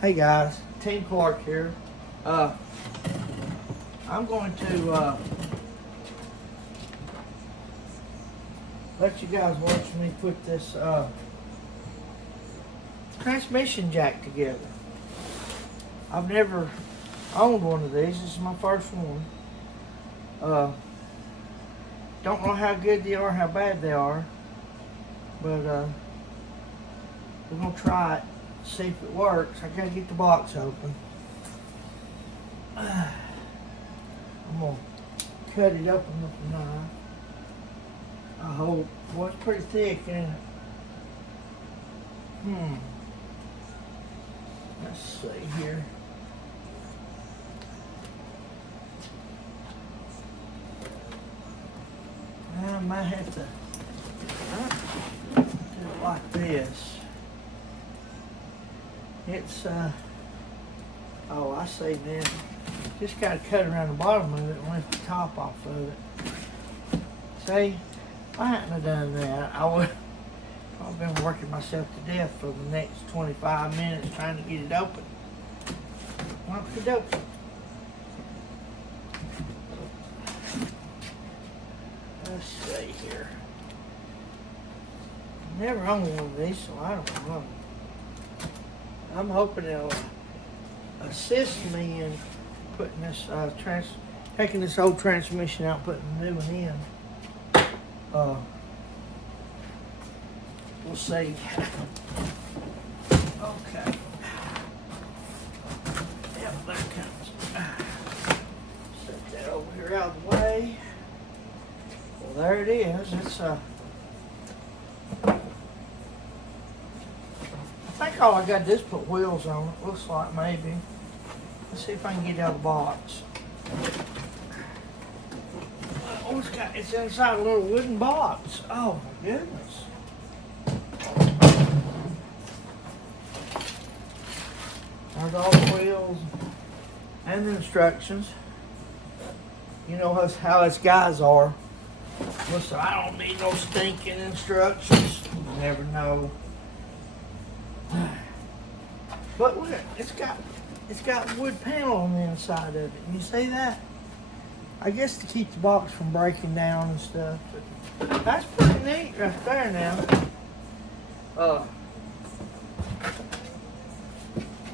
Hey guys, Team Clark here. I'm going to let you guys watch me put this transmission jack together. I've never owned one of these. This is my first one. Don't know how good they are, how bad they are, but we're gonna try it, see if it works. I gotta get the box open. I'm gonna cut it open with a knife. I hope. Well, it's pretty thick, ain't it? Let's see here. I might have to do it like this. It's oh, I see now. Just gotta cut around the bottom of it and lift the top off of it. See, if I hadn't have done that, I've been working myself to death for the next 25 minutes trying to get it open. Okie dokie. Let's see here. Never owned one of these, so I don't know. I'm hoping it'll assist me in putting this taking this old transmission out, putting the new one in. We'll see. Okay. Yep, there it comes. Set that over here out of the way. Well, there it is. It's I think all I got to do is put wheels on it. Looks like maybe. Let's see if I can get it out of the box. Oh, it's inside a little wooden box. Oh my goodness. There's all the wheels and the instructions. You know how us guys are. Listen, I don't need no stinking instructions. You never know. But look, it's got wood panel on the inside of it. You see that? I guess to keep the box from breaking down and stuff. But that's pretty neat right there now. I'm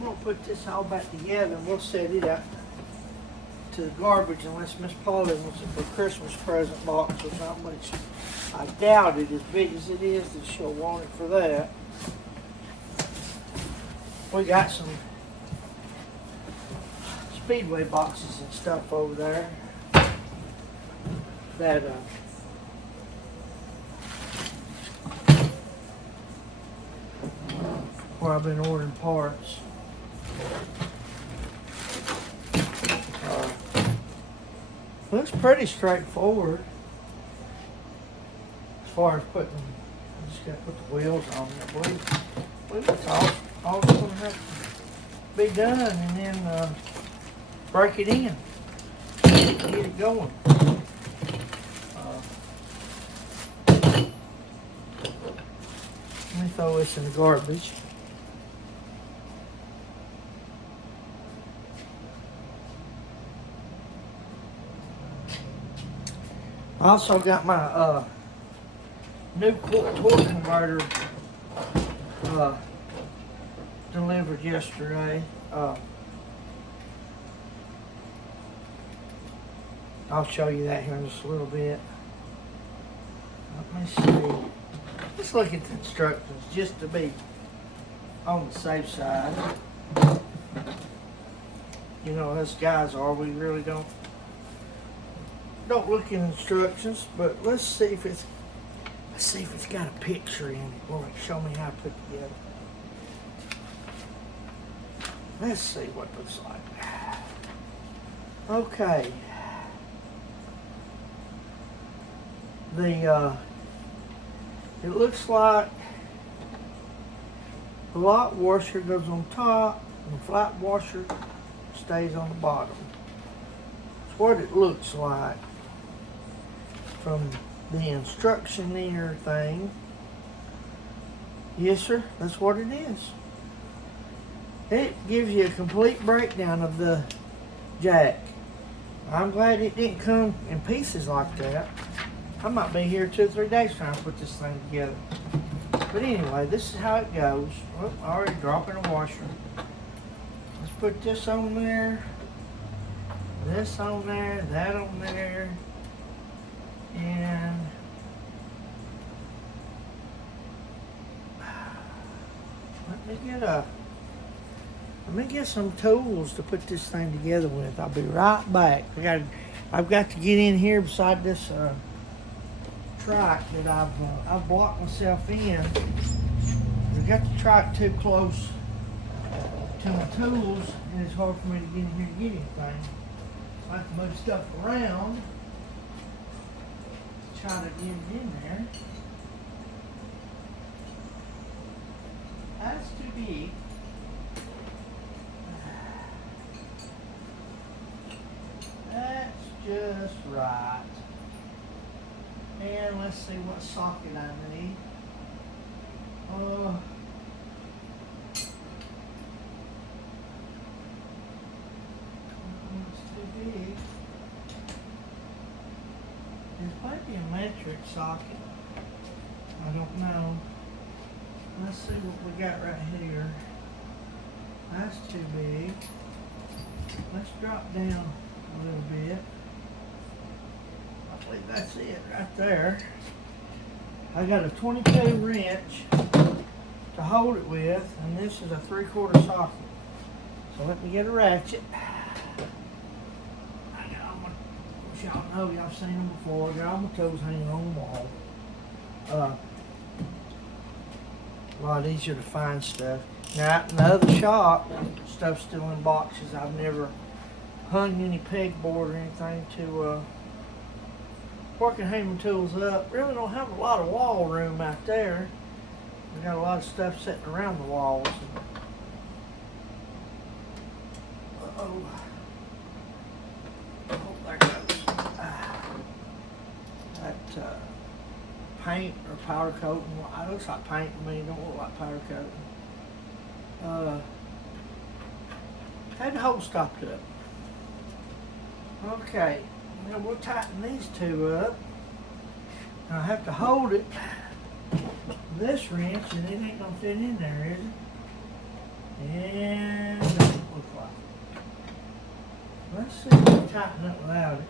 gonna put this all back together and we'll set it out to the garbage unless Miss Polly wants it for a Christmas present box or something, which I doubt it as big as it is that she'll want it for that. We got some Speedway boxes and stuff over there that where I've been ordering parts. Looks pretty straightforward as far as putting. I just got to put the wheels on it. I believe it's all it's going to have to be done, and then break it in, get it going. Let me throw this in the garbage. I also got my new torque converter delivered yesterday. I'll show you that here in just a little bit. Let me see. Let's look at the instructions just to be on the safe side. You know, us guys are, we really don't look at instructions, but let's see if it's got a picture in it. Boy, show me how to put it together. Let's see what it looks like. Okay. It looks like the lock washer goes on top and the flat washer stays on the bottom. That's what it looks like from the instructioneer thing. Yes, sir, that's what it is. it gives you a complete breakdown of the jack. I'm glad it didn't come in pieces like that. I might be here 2 or 3 days trying to put this thing together. But anyway, this is how it goes. Oh, I already dropped in the washer. Let's put this on there, this on there, that on there, and let me get some tools to put this thing together with. I'll be right back. I've got to get in here beside this trike that I've blocked myself in. I've got the trike too close to my tools, and it's hard for me to get in here to get anything. I have to move stuff around to try to get it in there. That's too big. That's just right. And let's see what socket I need. It's too big. There's maybe a metric socket. I don't know. Let's see what we got right here. That's too big. Let's drop down a little bit. I believe that's it right there. I got a 22 wrench to hold it with, and this is a 3/4 socket. So let me get a ratchet. Y'all know, y'all seen them before. Got all my tools hanging on the wall. A lot easier to find stuff. Now, in the other shop, stuff's still in boxes. I've never hung any pegboard or anything to where I can hang my tools up. Really don't have a lot of wall room out there. We got a lot of stuff sitting around the walls. Uh-oh. Oh, there goes. That paint or powder coating. It looks like paint to me. Don't look like powder coating. Had the hole stopped up. Okay, now we'll tighten these two up. Now I have to hold it. This wrench, and it ain't gonna fit in there, is it? And it doesn't look like it. Let's see if we can tighten up without it.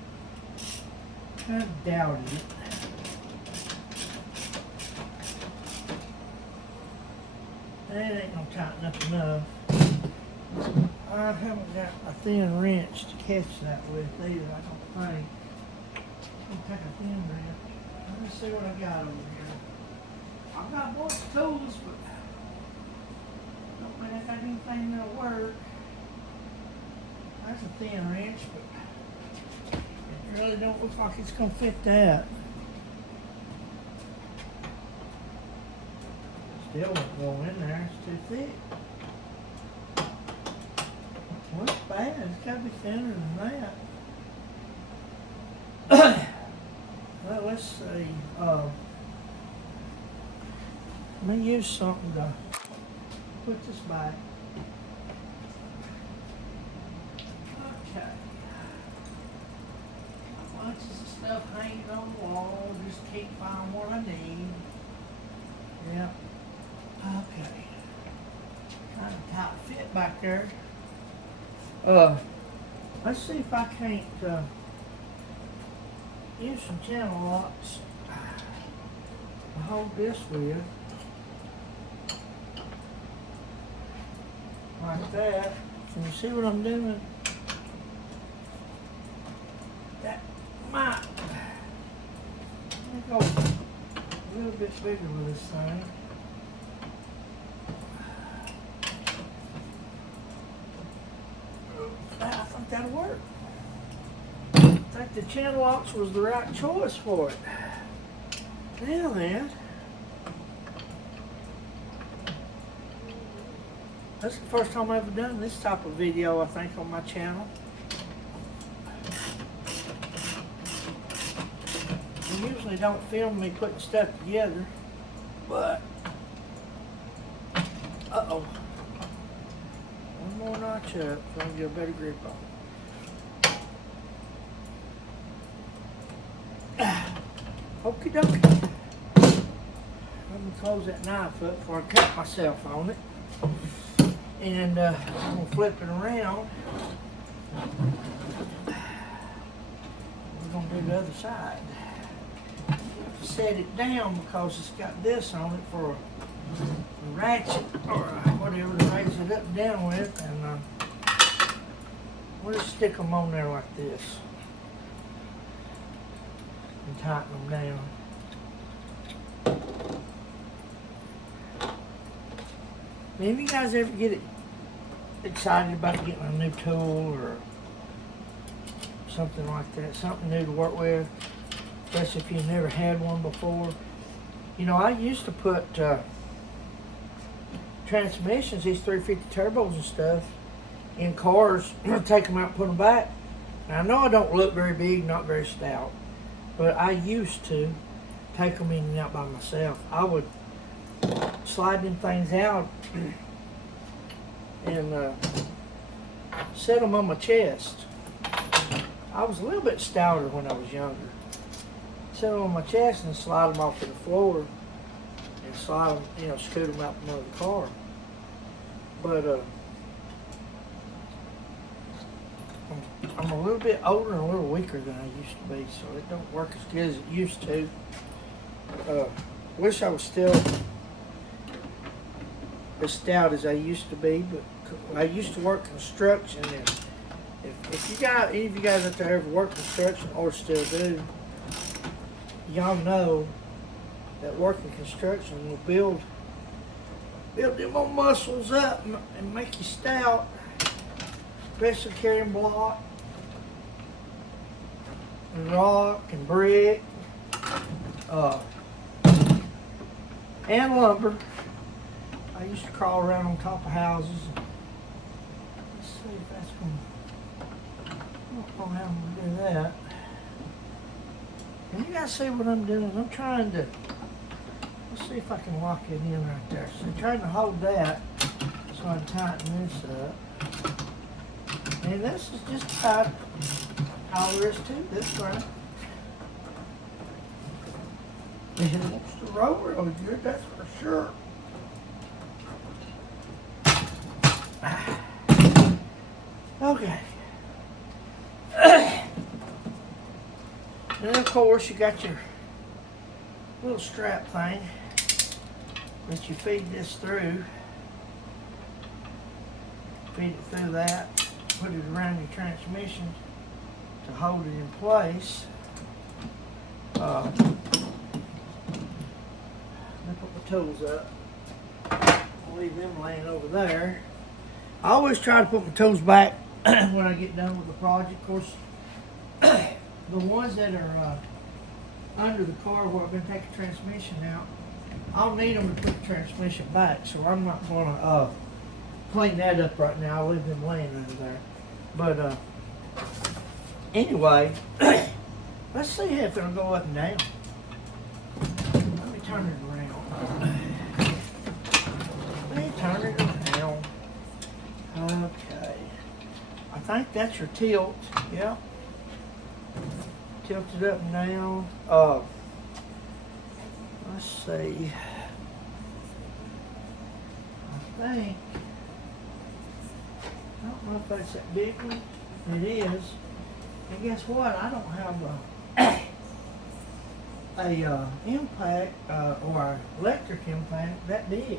I doubted it. That ain't gonna tighten up enough. I haven't got a thin wrench to catch that with either, I don't think. I'm gonna take a thin wrench. Let me see what I got over here. I've got a bunch of tools, but I don't think I got anything that'll work. That's a thin wrench, but it really don't look like it's gonna fit that. Still won't go in there, it's too thick. Well, it's bad, it's gotta be thinner than that. Well, let's see, let me use something to put this back. Okay. Bunches of stuff hanging on the wall, just keep finding what I need. Yep. Okay. Kind of tight fit back there. Let's see if I can't use some channel locks to hold this with. Like that. Can you see what I'm doing? That might go a little bit bigger with this thing. I think that'll work. I think the channel locks was the right choice for it. Now then, that's the first time I've ever done this type of video, I think, on my channel. I usually don't film me putting stuff together, but arch up so I can get a better grip on it. Okie dokie. Let me close that knife up before I cut myself on it. And I'm gonna flip it around. We're gonna do the other side. Set it down because it's got this on it for a ratchet or whatever to raise it up and down with, and we'll just stick them on there like this and tighten them down. Now, if you guys ever get excited about getting a new tool or something like that, something new to work with, especially if you've never had one before. You know, I used to put transmissions, these 350 turbos and stuff, in cars, take them out and put them back. Now, I know I don't look very big, not very stout, but I used to take them in and out by myself. I would slide them things out and set them on my chest. I was a little bit stouter when I was younger. Set them on my chest and slide them off to the floor and slide them, you know, scoot them out from under the car. But I'm a little bit older and a little weaker than I used to be, so it don't work as good as it used to. Wish I was still as stout as I used to be, but I used to work construction, and if you guys, any of you guys out there ever work construction or still do, y'all know that working construction will build them old muscles up and make you stout, especially carrying block and rock and brick and lumber. I used to crawl around on top of houses. Let's see if that's going to, I don't know how I'm going to do that. And you guys see what I'm doing? I'm trying to, let's see if I can lock it in right there. So I'm trying to hold that so I can tighten this up. And this is just about all there is to this one. It wants to roll really good, that's for sure. Okay. And then of course you got your little strap thing that you feed this through. Feed it through that, put it around your transmission to hold it in place. Let me put my tools up. I'll leave them laying over there. I always try to put my tools back when I get done with the project. Of course, the ones that are under the car where I'm going to take the transmission out, I'll need them to put the transmission back, so I'm not going to clean that up right now. I'll leave them laying under there. But anyway, let's see if it'll go up and down. Let me turn it around. Let me turn it around. Okay. I think that's your tilt. Yep. Tilt it up and down. Let's see. I think, I don't know if that's that big one. It is. And guess what? I don't have a impact or an electric impact that big.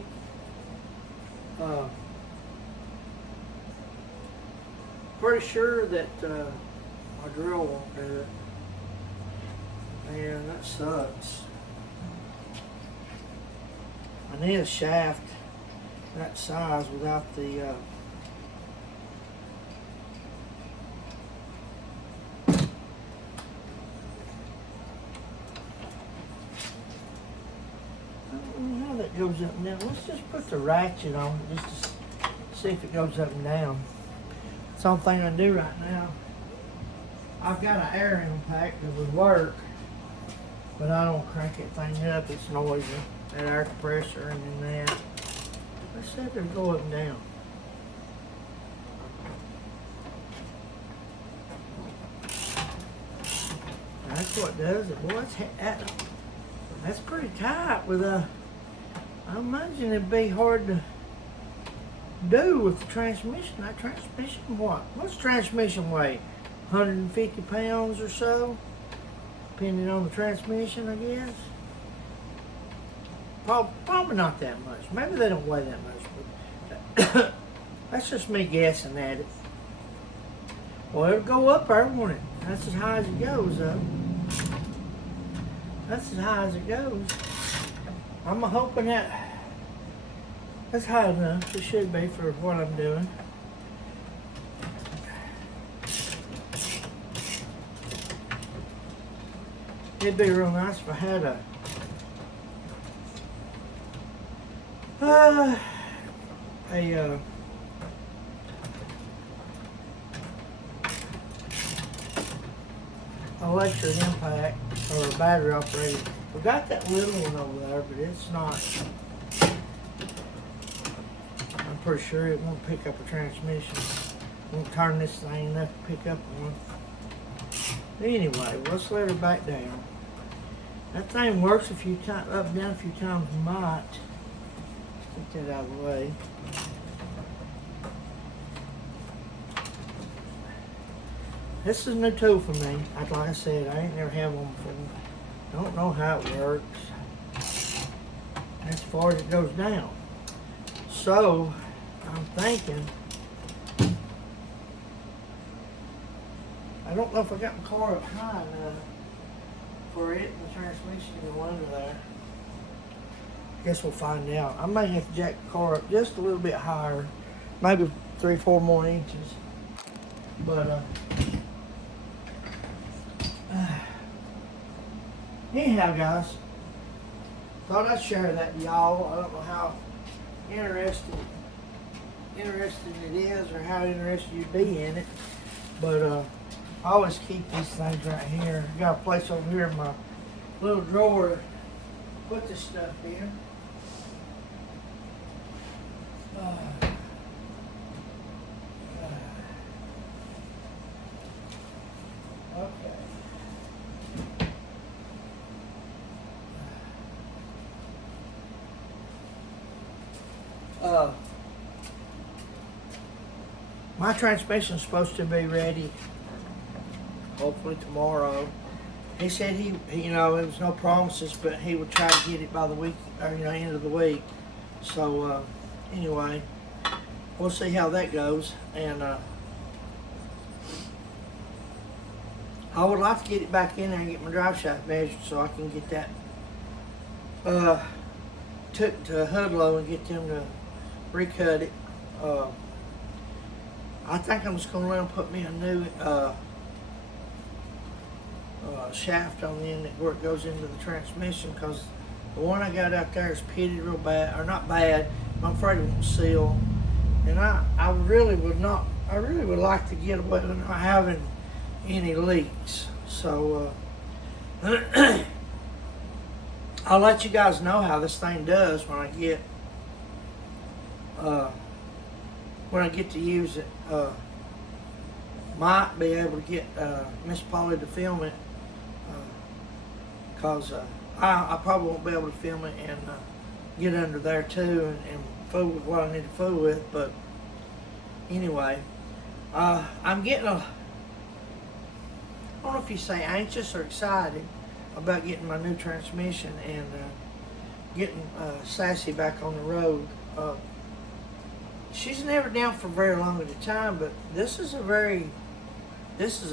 Pretty sure that my drill won't do it. Man, that sucks. I need a shaft that size without the I don't know how that goes up and down. Let's just put the ratchet on it just to see if it goes up and down. It's the only thing I do right now. I've got an air impact that would work, but I don't crank that thing up. It's noisy. That air compressor and then that. Let's see if it'll go up and down. that's what does it. Boy, that's pretty tight with a, I imagine it'd be hard to do with the transmission. That transmission, what's transmission weigh? 150 pounds or so, depending on the transmission, I guess. Probably not that much. Maybe they don't weigh that much, but that's just me guessing at it. Well, it'll go up there, won't it? That's as high as it goes, though. That's as high as it goes. I'm hoping that's high enough. It should be for what I'm doing. It'd be real nice if I had a electric impact or a battery operated. We got that little one over there, but it's not. I'm pretty sure it won't pick up a transmission. Won't turn this thing enough to pick up one. Anyway, let's let her back down. That thing works a few times, up and down a few times a might. Get that out of the way. This is a new tool for me. Like I said, I ain't never had one before. Don't know how it works. As far as it goes down. So, I'm thinking, I don't know if I got my car up high enough for it and the transmission to go under there. Guess we'll find out. I may have to jack the car up just a little bit higher, maybe 3-4 more inches. But anyhow, guys, thought I'd share that with y'all. I don't know how interesting it is or how interested you'd be in it, but I always keep these things right here. Got a place over here in my little drawer to put this stuff in. Okay. My transmission's supposed to be ready hopefully tomorrow. He said he you know, it was no promises, but he would try to get it by the week, or end of the week. So anyway, we'll see how that goes, and I would like to get it back in there and get my drive shaft measured so I can get that took to Hudlow and get them to recut it. I think I'm just going to let them put me a new shaft on the end where it goes into the transmission, because the one I got out there is pitted real bad, or not bad, I'm afraid it won't seal. And I really would like to get away with not having any leaks. So I'll let you guys know how this thing does when I get to use it. Might be able to get Miss Polly to film it, because I probably won't be able to film it and get under there too and fool with what I need to fool with. But anyway, I'm getting I don't know if you say anxious or excited about getting my new transmission and getting Sassy back on the road. She's never down for very long at a time, but this is a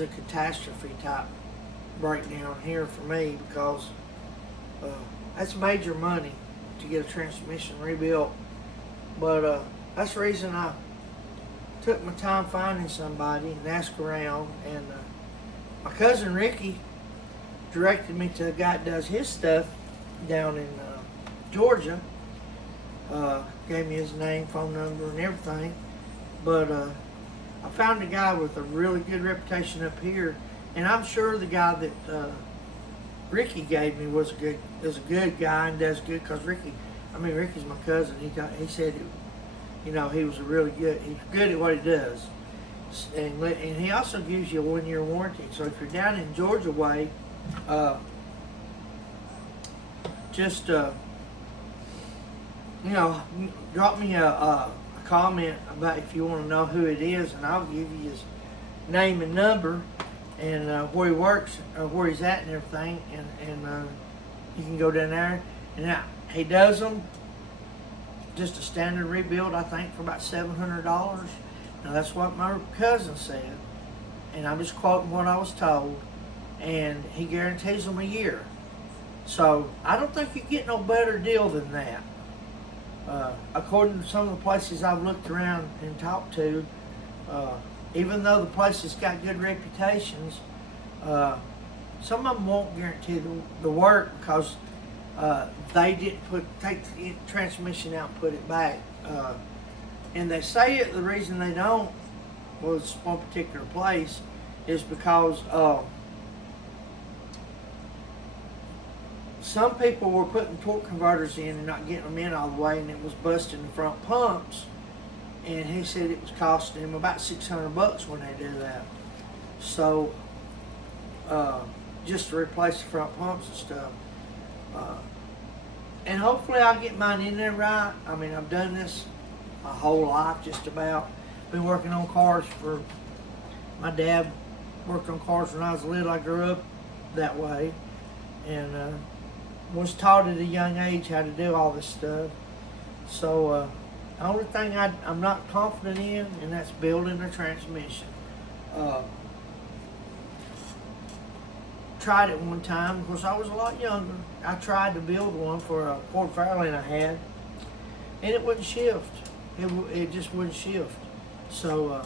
catastrophe type breakdown here for me, because that's major money to get a transmission rebuilt. But that's the reason I took my time finding somebody and asked around, and my cousin Ricky directed me to a guy that does his stuff down in Georgia. Gave me his name, phone number, and everything. But I found a guy with a really good reputation up here, and I'm sure the guy that Ricky gave me is a good guy and does good, because Riky's my cousin. He said, he was he's good at what he does, and he also gives you a 1-year warranty. So if you're down in Georgia way, just you know, drop me a comment about if you want to know who it is, and I'll give you his name and number, and where he works, where he's at, and everything, and you can go down there. And now he does them just a standard rebuild, I think, for about $700. Now that's what my cousin said, and I'm just quoting what I was told. And he guarantees them a year. So I don't think you get no better deal than that. According to some of the places I've looked around and talked to, even though the places got good reputations, some of them won't guarantee the work because they didn't take the transmission out and put it back. And they say it, the reason they don't, was one particular place, is because some people were putting torque converters in and not getting them in all the way, and it was busting the front pumps. And he said it was costing him about $600 when they do that. So, just to replace the front pumps and stuff. And hopefully I'll get mine in there right. I mean, I've done this my whole life, just about. Been working on cars for, my dad worked on cars when I was little. I grew up that way. And was taught at a young age how to do all this stuff. So the only thing I'm not confident in, and that's building a transmission. Tried it one time. Of course, I was a lot younger. I tried to build one for a Ford Fairlane I had, and it wouldn't shift. It just wouldn't shift. So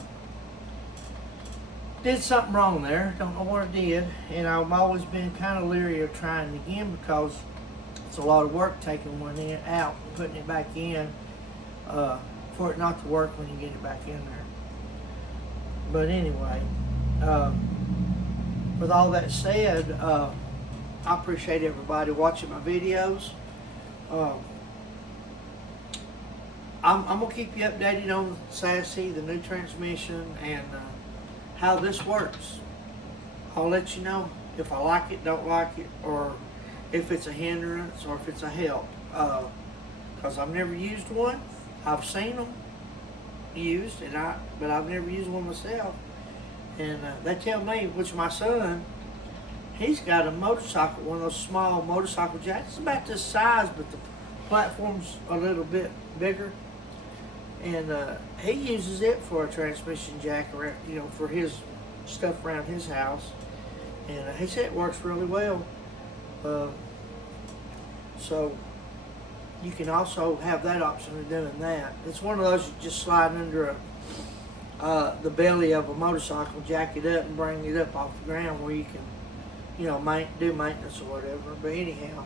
did something wrong there. Don't know what I did, and I've always been kind of leery of trying it again because it's a lot of work taking one out and putting it back in for it not to work when you get it back in there. But anyway, with all that said, I appreciate everybody watching my videos. I'm going to keep you updated on the Sassy, the new transmission, and how this works. I'll let you know if I like it, don't like it, or if it's a hindrance or if it's a help. Because I've never used one. I've seen them used, but I've never used one myself. And they tell me, which my son, he's got a motorcycle, one of those small motorcycle jacks. It's about this size, but the platform's a little bit bigger. And he uses it for a transmission jack, around, you know, for his stuff around his house. And he said it works really well. So you can also have that option of doing that. It's one of those you just slide under the belly of a motorcycle, jack it up, and bring it up off the ground where you can, you know, do maintenance or whatever. But anyhow,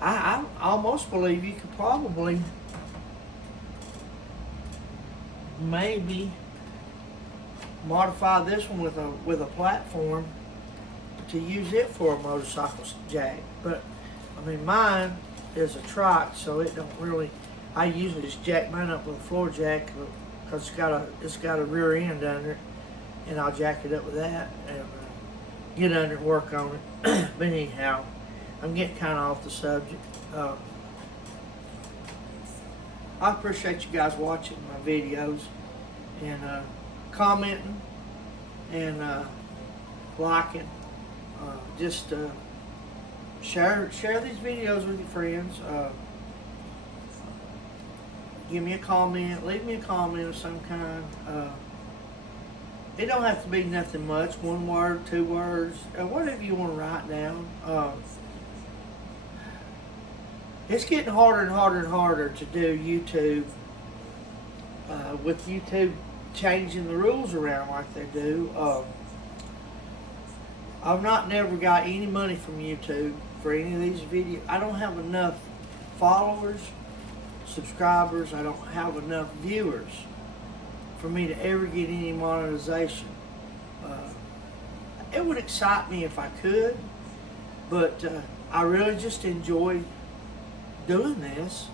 I almost believe you could probably maybe modify this one with a platform to use it for a motorcycle jack. But I mean, mine is a trike, so it don't really. I usually just jack mine up with a floor jack because it's got a rear end under it, and I'll jack it up with that and get under and work on it. But anyhow, I'm getting kind of off the subject. I appreciate you guys watching my videos and commenting and liking. Just share these videos with your friends. Give me a comment, leave me a comment of some kind. It don't have to be nothing much, 1 word, 2 words, whatever you want to write down. It's getting harder and harder and harder to do YouTube, with YouTube changing the rules around like they do. I've never got any money from YouTube for any of these videos. I don't have enough followers, subscribers, I don't have enough viewers for me to ever get any monetization. It would excite me if I could, but I really just enjoy doing this,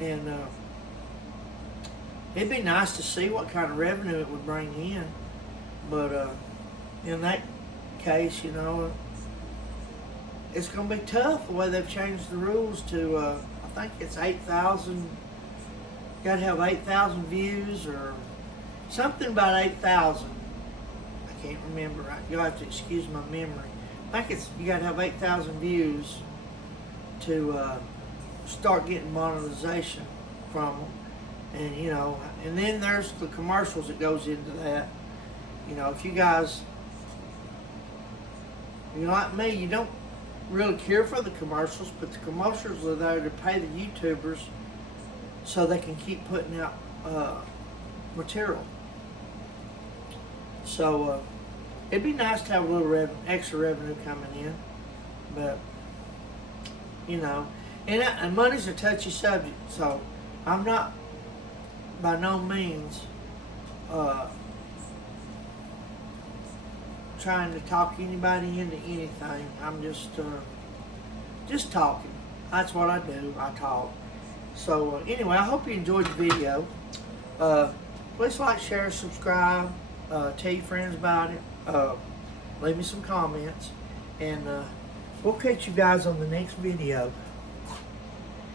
and it'd be nice to see what kind of revenue it would bring in, but in that case, you know, it's going to be tough the way they've changed the rules to, I think it's 8,000, got to have 8,000 views or something about 8,000. I can't remember. You'll have to excuse my memory. I think it's, you got to have 8,000 views to start getting monetization from them. And, you know, and then there's the commercials that goes into that. You know, if you guys, you're like me, you don't really care for the commercials, but the commercials are there to pay the YouTubers so they can keep putting out material. So it'd be nice to have a little extra revenue coming in, but you know, and money's a touchy subject, so I'm not by no means trying to talk anybody into anything. I'm just talking. That's what I do. I talk. So anyway, I hope you enjoyed the video. Please like, share, subscribe. Tell your friends about it. Leave me some comments, and we'll catch you guys on the next video.